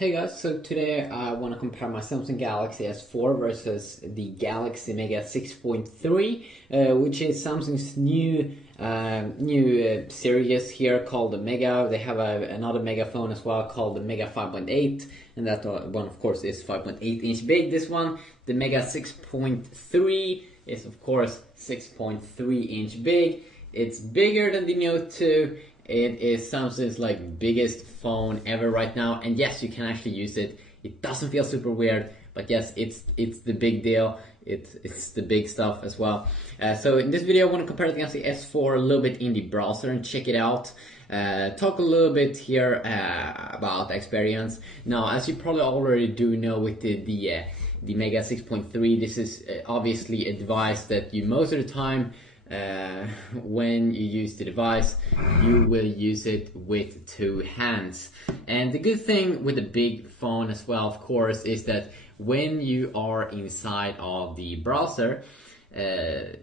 Hey guys, so today I want to compare my Samsung Galaxy S4 versus the Galaxy Mega 6.3, which is Samsung's new series here called the Mega. They have another Mega phone as well called the Mega 5.8, and that one of course is 5.8 inch big. This one, the Mega 6.3, is of course 6.3 inch big. It's bigger than the Note 2. It is Samsung's biggest phone ever right now, and yes, you can actually use it. It doesn't feel super weird, but yes, it's the big deal. It's the big stuff as well. So in this video, I want to compare it against the S4 a little bit in the browser and check it out. Talk a little bit here about the experience. Now, as you probably already do know with the Mega 6.3, this is obviously a device that you most of the time. When you use the device, you will use it with two hands. And the good thing with a big phone as well, of course, is that when you are inside of the browser, okay,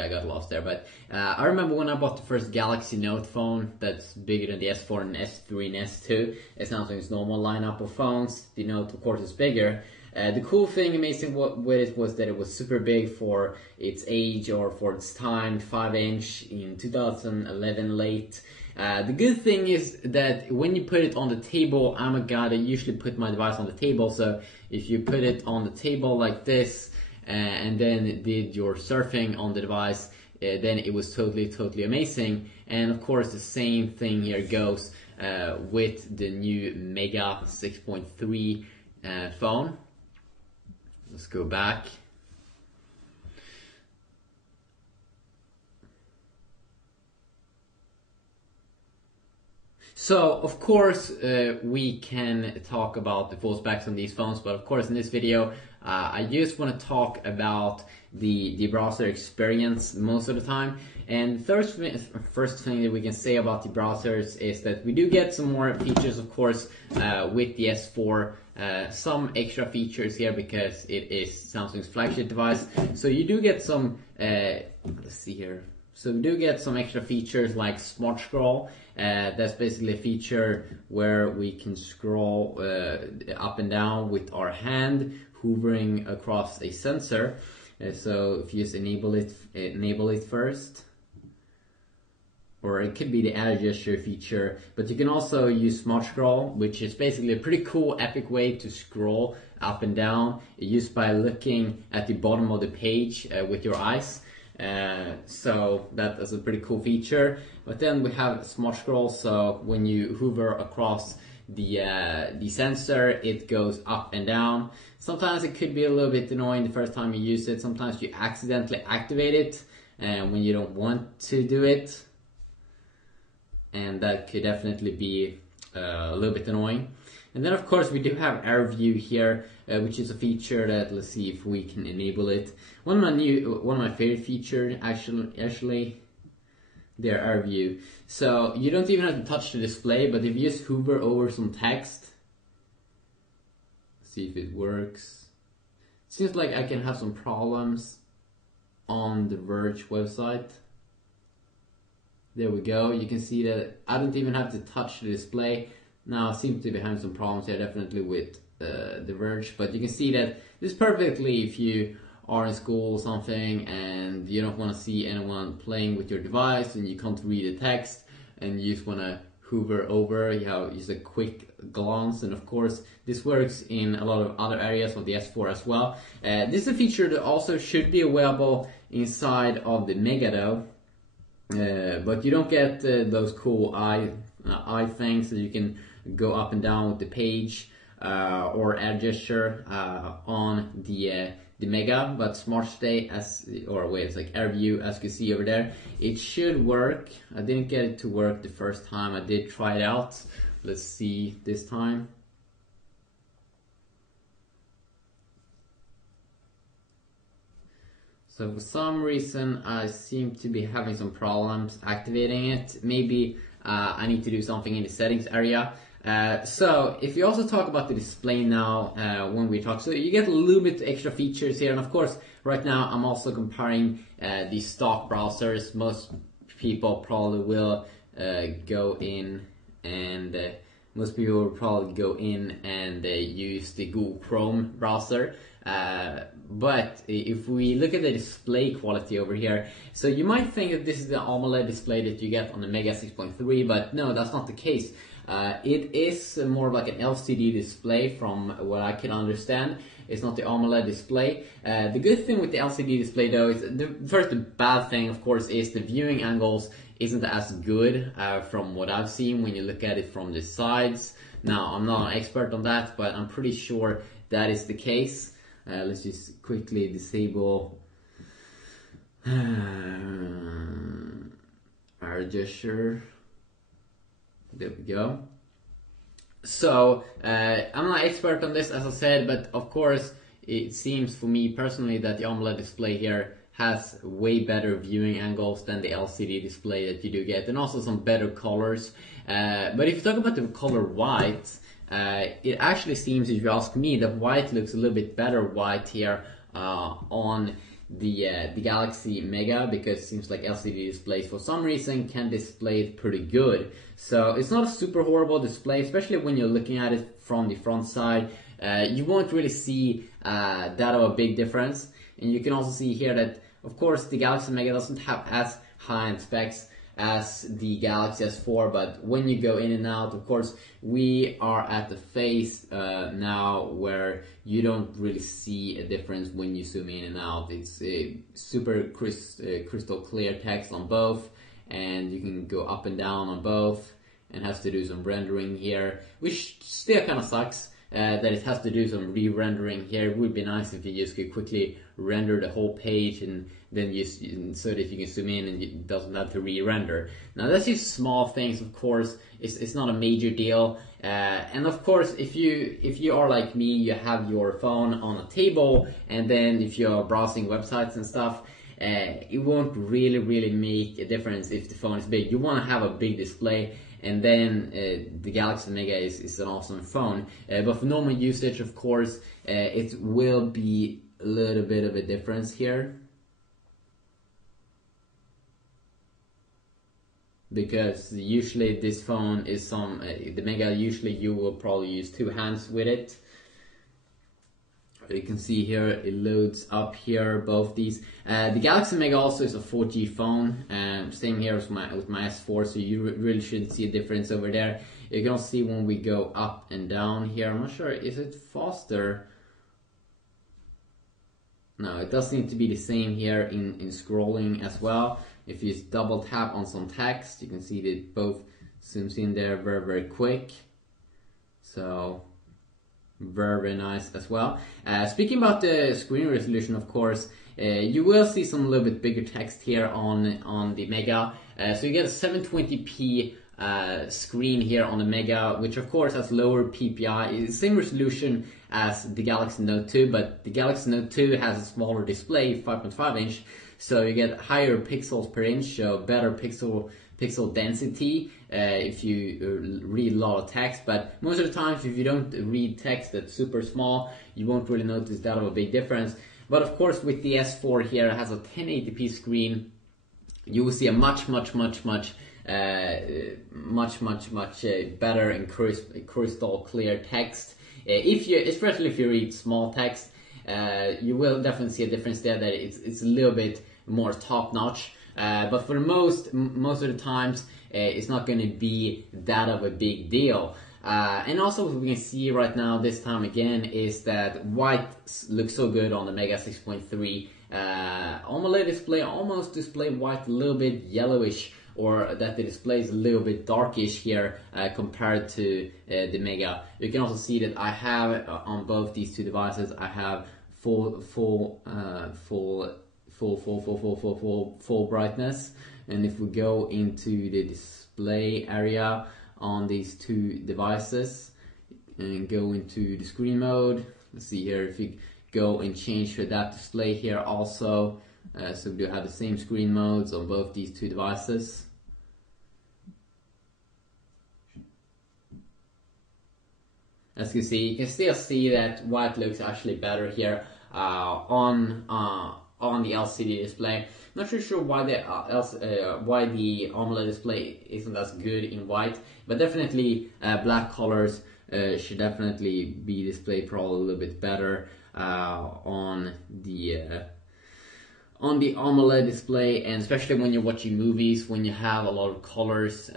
I got lost there, but I remember when I bought the first Galaxy Note phone that's bigger than the S4 and S3 and S2. It's Samsung's normal lineup of phones. The Note, of course, is bigger. The cool thing, amazing with it was that it was super big for its age or for its time, 5-inch in 2011 late. The good thing is that when you put it on the table, I'm a guy that usually put my device on the table, so if you put it on the table like this and then did your surfing on the device, then it was totally amazing. And of course the same thing here goes with the new Mega 6.3 phone. Let's go back. So, of course, we can talk about the full specs on these phones, but of course in this video, I just want to talk about the browser experience most of the time. And first thing that we can say about the browsers is that we do get some more features, of course, with the S4. Some extra features here because it is Samsung's flagship device. So you do get some, let's see here. So we do get some extra features like Smart Scroll. That's basically a feature where we can scroll up and down with our hand, hovering across a sensor. So if you just enable it first. Or it could be the add gesture feature, but you can also use Smart Scroll, which is basically a pretty cool, epic way to scroll up and down, used by looking at the bottom of the page with your eyes. So that is a pretty cool feature. But then we have Smart Scroll, so when you hover across the sensor, it goes up and down. Sometimes it could be a little bit annoying the first time you use it. Sometimes you accidentally activate it when you don't want to do it. And that could definitely be a little bit annoying. And then of course we do have Air View here, which is a feature that, let's see if we can enable it. One of my favorite features actually, their Air View. So you don't even have to touch the display, but if you just hover over some text, see if it works. It seems like I can have some problems on the Verge website. There we go. You can see that I don't even have to touch the display. Now I seem to be having some problems here, definitely with the Verge, but you can see that this is perfectly if you are in school or something and you don't want to see anyone playing with your device and you can't read the text and you just want to hover over, you have just a quick glance. And of course this works in a lot of other areas of the S4 as well. This is a feature that also should be available inside of the Mega though. But you don't get those cool eye things that you can go up and down with the page or add gesture on the Mega. But Smart Stay it's like Air View, as you can see over there, it should work. I didn't get it to work the first time. I did try it out. Let's see this time. So for some reason I seem to be having some problems activating it. Maybe I need to do something in the settings area. So if you also talk about the display now when we talk, so you get a little bit extra features here. And of course right now I'm also comparing the stock browsers. Most people probably will go in and most people will probably go in and use the Google Chrome browser. But if we look at the display quality over here, so you might think that this is the AMOLED display that you get on the Mega 6.3, but no, that's not the case. It is more like an LCD display from what I can understand. It's not the AMOLED display. The good thing with the LCD display though is, the bad thing of course is the viewing angles isn't as good from what I've seen when you look at it from the sides. Now, I'm not an expert on that, but I'm pretty sure that is the case. Let's just quickly disable our gesture. There we go. So, I'm not an expert on this, as I said, but of course, it seems for me personally that the AMOLED display here has way better viewing angles than the LCD display that you do get, and also some better colors. But if you talk about the color white, it actually seems, if you ask me, that white looks a little bit better white here on the Galaxy Mega, because it seems like LCD displays for some reason can display it pretty good. So it's not a super horrible display, especially when you're looking at it from the front side. You won't really see that of a big difference. And you can also see here that, of course, the Galaxy Mega doesn't have as high-end specs as the Galaxy S4, but when you go in and out, of course, we are at the phase now where you don't really see a difference when you zoom in and out. It's super crystal clear text on both, and you can go up and down on both, and has to do some rendering here, which still kind of sucks. That it has to do some re-rendering here. It would be nice if you just could quickly render the whole page and then so that you can zoom in and it doesn't have to re-render. Now that's just small things, of course. It's not a major deal. And of course, if you are like me, you have your phone on a table, and then if you're browsing websites and stuff, it won't really make a difference if the phone is big. You want to have a big display. And then the Galaxy Mega is an awesome phone. But for normal usage, of course, it will be a little bit of a difference here. Because usually this phone is the Mega, usually you will probably use two hands with it. You can see here it loads up here, both these. The Galaxy Mega also is a 4G phone, same here with my S4, so you really shouldn't see a difference over there. You can also see when we go up and down here, I'm not sure, is it faster? No, it does seem to be the same here in scrolling as well. If you just double tap on some text, you can see that it both zooms in there very quick. So very nice as well. Speaking about the screen resolution, of course, you will see some little bit bigger text here on the Mega. So you get a 720p screen here on the Mega, which of course has lower PPI. It's the same resolution as the Galaxy Note 2, but the Galaxy Note 2 has a smaller display, 5.5 inch, so you get higher pixels per inch, so better pixel density if you read a lot of text. But most of the times, if you don't read text that's super small, you won't really notice that of a big difference. But of course, with the S4 here, it has a 1080p screen. You will see a much better and crystal clear text. Especially if you read small text, you will definitely see a difference there, that it's a little bit more top notch. But for most of the times, it's not going to be that of a big deal. And also what we can see right now, this time again, is that white looks so good on the Mega 6.3. AMOLED display almost display white a little bit yellowish, or that the display is a little bit darkish here compared to the Mega. You can also see that I have on both these two devices, I have full brightness. And if we go into the display area on these two devices and go into the screen mode, let's see here, if you go and change for that display here also, so we do have the same screen modes on both these two devices. As you can still see that white looks actually better here on on the LCD display. Not really sure why the AMOLED display isn't as good in white, but definitely black colors should definitely be displayed probably a little bit better on the AMOLED display, and especially when you're watching movies, when you have a lot of colors,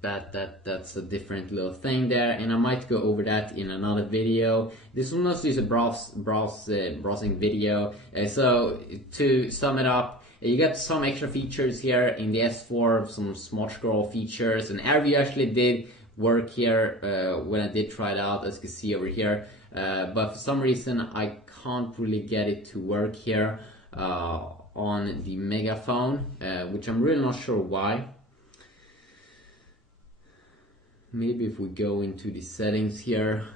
that's a different little thing there, and I might go over that in another video. This one mostly is a browsing video, so to sum it up, you got some extra features here in the S4, some smart scroll features, and AirView actually did work here when I did try it out, as you can see over here, but for some reason I can't really get it to work here on the Megaphone, which I'm really not sure why. Maybe if we go into the settings here.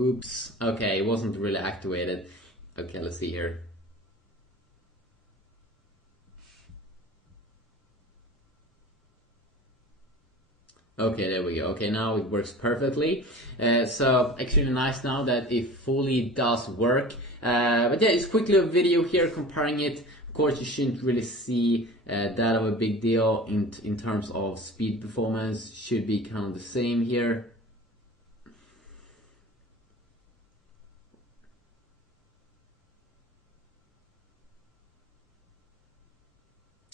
Oops, okay, it wasn't really activated. Okay, let's see here. Okay, there we go. Okay, now it works perfectly. So extremely nice now that it fully does work. But yeah, it's quickly a video here comparing it. Of course, you shouldn't really see that of a big deal in terms of speed performance. Should be kind of the same here.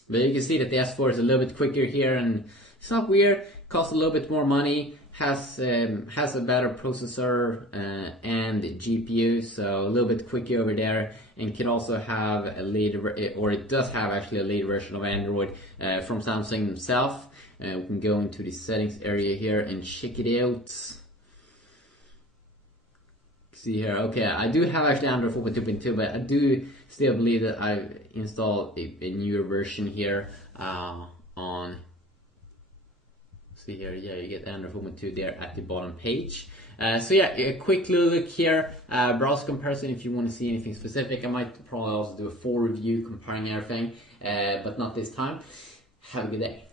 But you can see that the S4 is a little bit quicker here, and it's not weird. Costs a little bit more money. Has a better processor and GPU, so a little bit quicker over there, and can also have a later, or it does have actually a later version of Android from Samsung themselves. We can go into the settings area here and check it out. See here, okay, I do have actually Android 4.2.2, but I do still believe that I've installed a newer version here on. See here, yeah, you get Android 4.2 there at the bottom page. So yeah, a quick little look here, browser comparison if you want to see anything specific. I might probably also do a full review comparing everything, but not this time. Have a good day.